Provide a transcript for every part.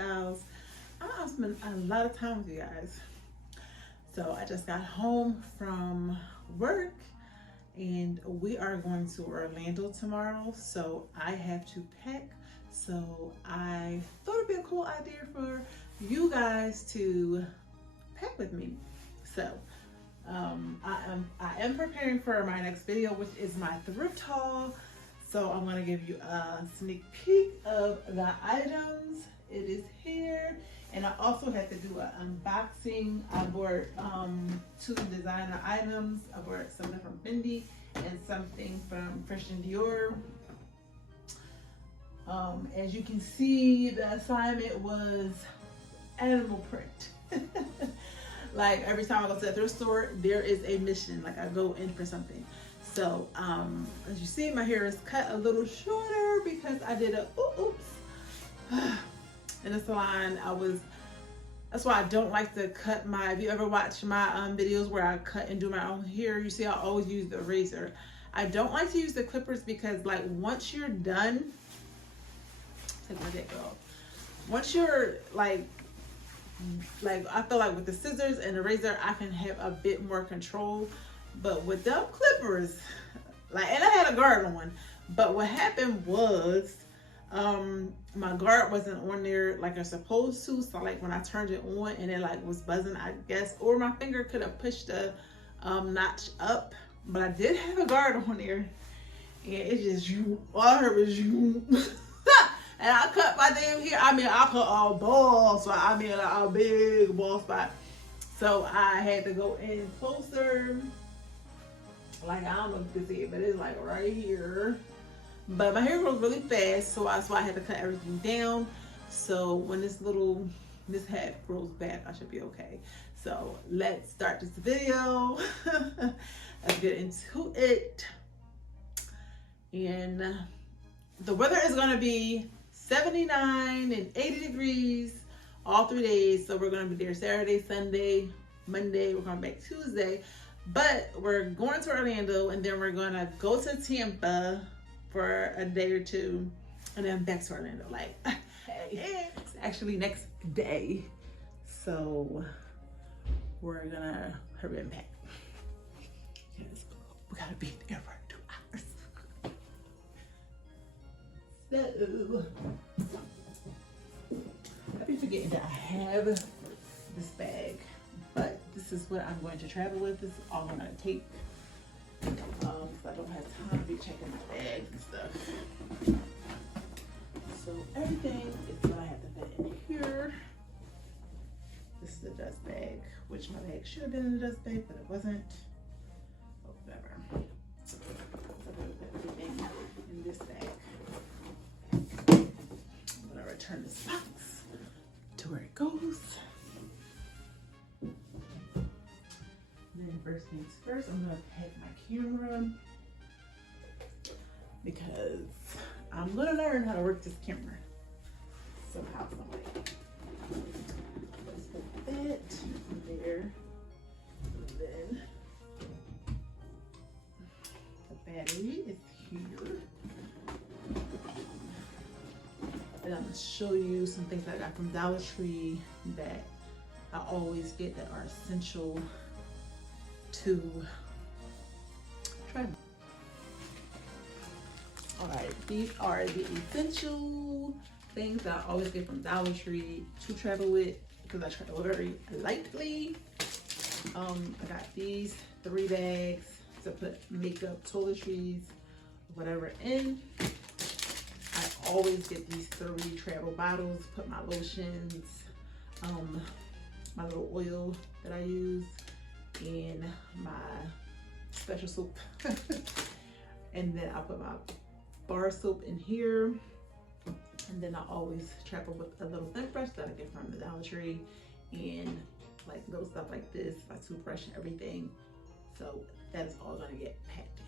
gals. I spent a lot of time with you guys. So I just got home from work and we are going to Orlando tomorrow. So I have to pack. So I thought it'd be a cool idea for you guys to pack with me. So I am preparing for my next video, which is my thrift haul. So I'm gonna give you a sneak peek of the items. It is here. And I also had to do an unboxing. I bought 2 designer items. I bought something from Fendi and something from Christian Dior. As you can see, the assignment was animal print. Like every time I go to the thrift store, there is a mission. Like I go in for something. So as you see, my hair is cut a little shorter because I did a oops. In the salon. That's why I don't like to cut my, if you ever watch my videos where I cut and do my own hair, you see I always use the razor. I don't like to use the clippers because like once you're done, take my dick off. Once you're like I feel like with the scissors and the razor, I can have a bit more control. But with them clippers, like, and I had a guard on, but what happened was, my guard wasn't on there like it's supposed to. So like when I turned it on and it like was buzzing, I guess, or my finger could have pushed the notch up, but I did have a guard on there and it just, all I heard was you. And I cut my damn hair. I mean, I cut a ball, so I mean a big ball spot. So I had to go in closer. Like I don't know if you can see it, but it's like right here. But my hair grows really fast, so that's why I had to cut everything down. So when this little mishap grows back, I should be okay. So let's start this video. Let's get into it. And the weather is gonna be 79 and 80 degrees all 3 days. So we're gonna be there Saturday, Sunday, Monday. We're coming back Tuesday. But we're going to Orlando and then we're gonna go to Tampa for a day or 2 and then back to Orlando. Like, hey, it's actually next day. So we're gonna hurry and pack. Yes, we gotta be there for 2 hours. So I be forgetting that I have this bag, but this is what I'm going to travel with. This is all I'm gonna take. I don't have time to be checking my bags and stuff. So everything is what I have to fit in here. This is the dust bag, which my bag should have been in the dust bag, but it wasn't. Oh, whatever. So I'm gonna put everything in this bag. I'm gonna return this box to where it goes. And then first things first, I'm gonna pack my camera because I'm gonna learn how to work this camera somehow, some way. Let's put that there. And then the battery is here. And I'm gonna show you some things I got from Dollar Tree that I always get that are essential to try. All right, these are the essential things that I always get from Dollar Tree to travel with because I travel very lightly. I got these 3 bags to put makeup, toiletries, whatever in. I always get these 3 travel bottles, put my lotions, my little oil that I use, and my special soap. And then I put my bar soap in here. And then I always travel with a little thin brush that I get from the Dollar Tree and like little stuff like this, my toothbrush and everything. So that is all gonna get packed in.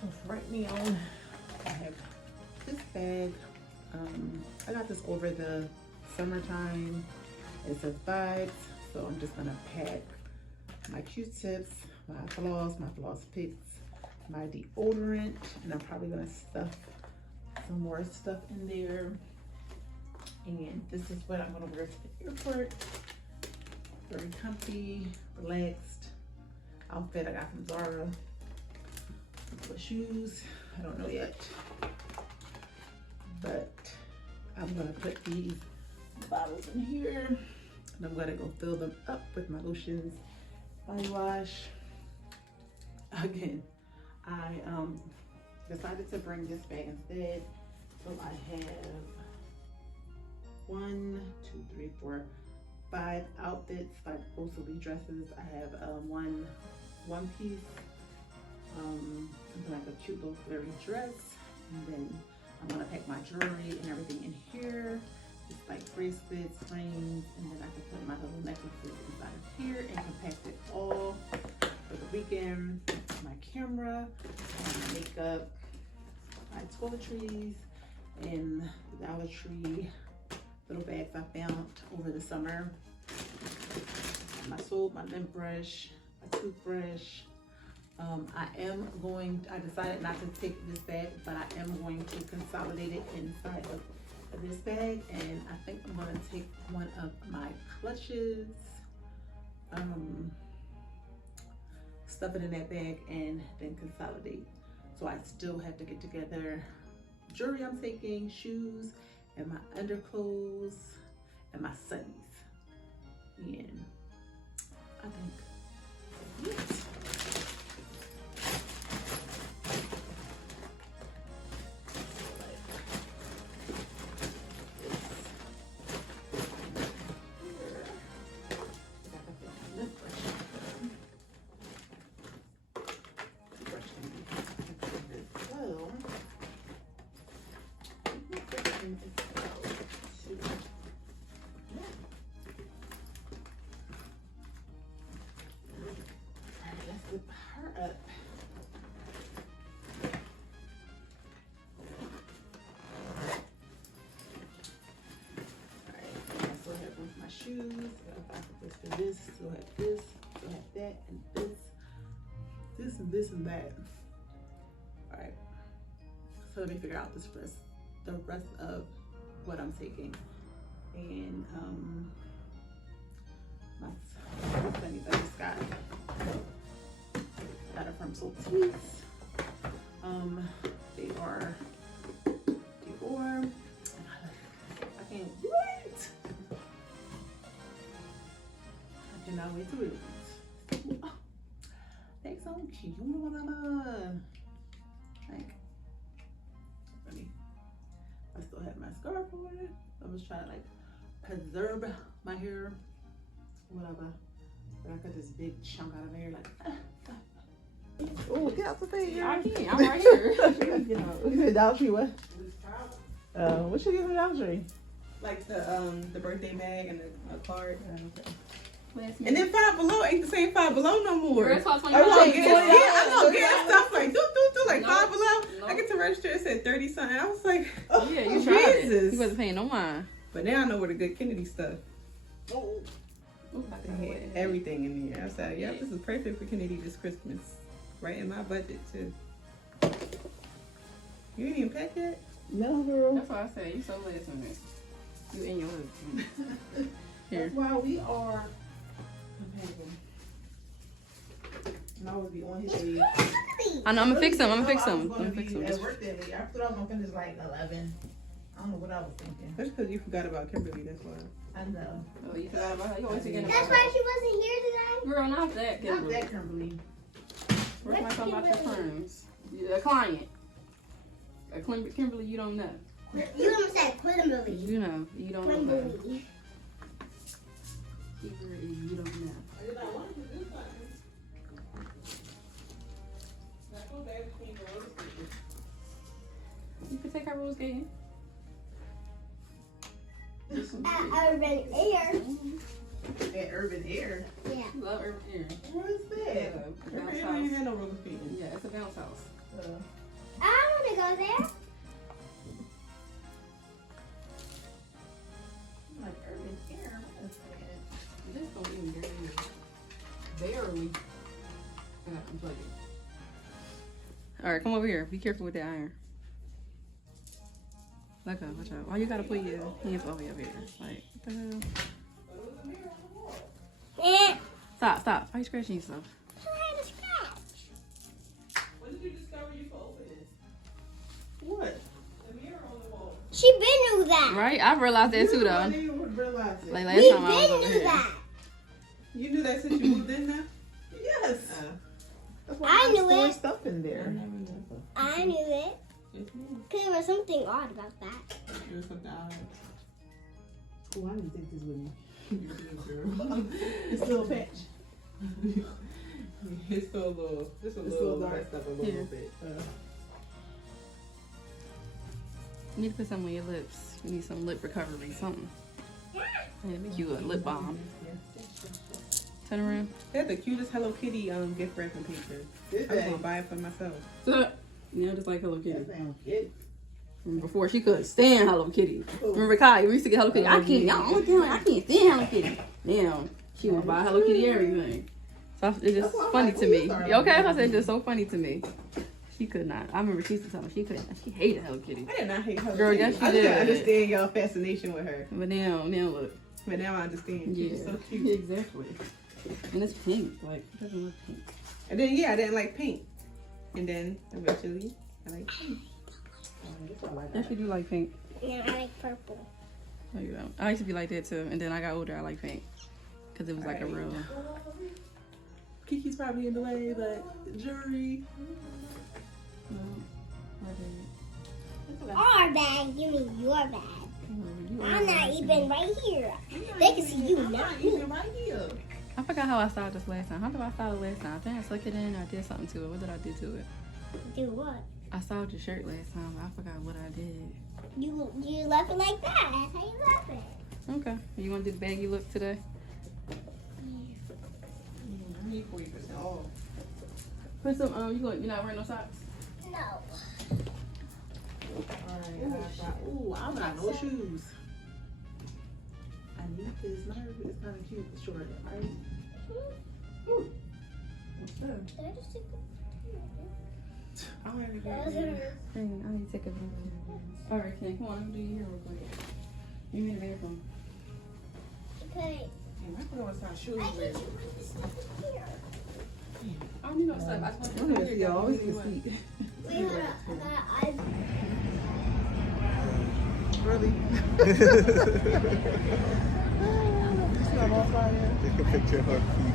So for right now, I have this bag. I got this over the summertime. It says vibes, so I'm just gonna pack my Q-tips, my floss picks, my deodorant, and I'm probably gonna stuff some more stuff in there. And this is what I'm gonna wear to the airport. Very comfy, relaxed outfit I got from Zara. What shoes? I don't know yet. But I'm gonna put these bottles in here, and I'm gonna go fill them up with my lotions, body wash. Again, I decided to bring this bag instead. So I have 1, 2, 3, 4, 5 outfits, like mostly dresses. I have one piece, like a cute little flirty dress, and then I'm gonna pack my jewelry and everything in here. It's like bracelets, rings, and then I can put my little necklaces inside of here and compact it all for the weekend. My camera, my makeup, my toiletries, and the Dollar Tree little bags I found over the summer. My soap, my lint brush, my toothbrush. I decided not to take this bag, but I am going to consolidate it inside of this bag, and I think I'm gonna take one of my clutches, stuff it in that bag, and then consolidate. So I still have to get together jewelry I'm taking, shoes, and my underclothes, and my sunnies. And I think that's it. Shoes, this, still have this, still have that, and this, and this, and that. All right, so let me figure out the rest of what I'm taking. And my sunnies I just got it from Saltese. They are Dior, and I can't wait. I cannot wait to wear these. Oh, they're so cute. Like, I still have my scarf on it. I was trying to like preserve my hair, whatever. But I got this big chunk out of my hair, like. Oh, get out the face. I can't. I'm right here. You said Dollar Tree what? What should you get from Dollar Tree? Like the birthday bag and the card. Okay. And then Five Below ain't the same Five Below no more. I'm gonna get stuff like do like Five Below. I get to register, it said 30 something. I was like, oh yeah, you tried Jesus. it. You wasn't paying no mind. But now I know where the good Kennedy stuff. Oh. They had everything in there. I said, yep, this is perfect for Kennedy this Christmas. Right in my budget too. You ain't even packed yet? No, girl. That's why I said you so last minute. You and your husband. Here. That's why we are compatible. And I would be on his age. I know. I'm gonna fix him. I'm gonna fix I him. was I'm gonna gonna fix be him. at work that day. I thought I was gonna finish like 11. I don't know what I was thinking. That's because you forgot about Kimberly, that's why. I know. Oh, you forgot about her. You always forget about That's her. why she wasn't here today? Girl, not that. Not Kimberly. that Kimberly. We're not talking about your friends. A client. Kimberly, you don't know. You almost said Quimberly. You know. You don't know. Quimberly. Kimberly, you don't know. I did not want to do something. That's what bad between the rose skating. You can take our rose skating. At Urban Air. At Urban Air. Yeah. Love Urban Air. What is that? Yeah, a bounce Ain't house. had no roller skating. Yeah, it's a bounce house. I want to go there. Like Urban Air. What is that? This don't even barely. I got unplugged it. Alright, come over here. Be careful with that iron. Let go, watch out. Why you gotta put your hands all the way up here? Like, what the hell? Stop. Why you scratching yourself? When did you discover you could open this? What? The mirror on the wall. She been knew that. Right? I realized that too, I though. didn't even realize it. Like We last time I was been over knew here. that. You knew that since you moved in there? Yes. That's why I knew store it. stuff in there. I knew it. Cause there was something odd about that. There's something out. Oh, I didn't think this would be. You good, girl. It's a little patch. It's still a little. It's a It's little a little messed up a little Yeah. bit. You need to put something on your lips. You need some lip recovery, something. And make you a lip balm. Turn around. They had the cutest Hello Kitty gift wrapping paper. I'm gonna buy it for myself. Yeah, just like Hello Kitty. Damn kid. Before she couldn't stand Hello Kitty. Remember Kai? We used to get Hello Kitty. I can't stand Hello Kitty. Now she want to buy Hello Kitty everything. So it's just funny to me. Okay, I said it's just so funny to me. She could not. I remember she used to tell me she couldn't. She hated Hello Kitty. I did not hate Hello Girl, Kitty. yes, you I just did. didn't understand y'all fascination with her. But now look. But now I understand. Yeah, She's so cute. exactly. And it's pink. Like it doesn't look pink. And then I didn't like pink. And then eventually I like pink. I actually do like pink. Yeah, I like purple. No, you don't. I used to be like that too. And then I got older. I like pink because it was like a real. Kiki's probably in the way, but jury. Our bag, you mean your bag. I'm not even right here. They can see you, not me. Even right here. I forgot how I styled this last time. How did I style it last time? I think I sucked it in or I did something to it. What did I do to it? Do what? I styled your shirt last time, but I forgot what I did. You left it like that. That's how you left it. Okay. You want to do the baggy look today? I need 40% off. Put some, you're not wearing no socks? No. Ooh, I'm not no shoes. I need this. It's kind of cute, short, right? Ooh. What's that? Did I just take I don't even that? Hang on, I need to take a video. Alright, Ken, come on, let me do your hair real quick. You need a bathroom. Okay. I forgot what size shoes I to wear. can here. I don't need no stuff. I just want to I'm gonna see all this is sweet. Wait, hold up. Really? It's not on fire. Take a picture of her feet.